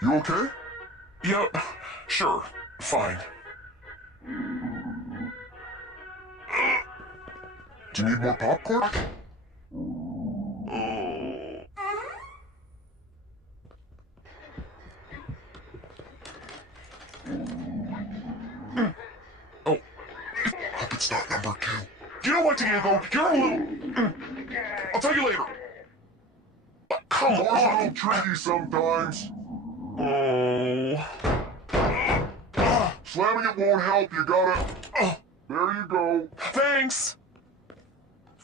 You okay? Yep, sure, fine. Do you need more popcorn? Oh, Hope it's not number 2. you know what, Diego? You're a little... I'll tell you later. Come Boys are a on. little tricky sometimes. Oh. Slamming it won't help, you gotta... There you go. Thanks.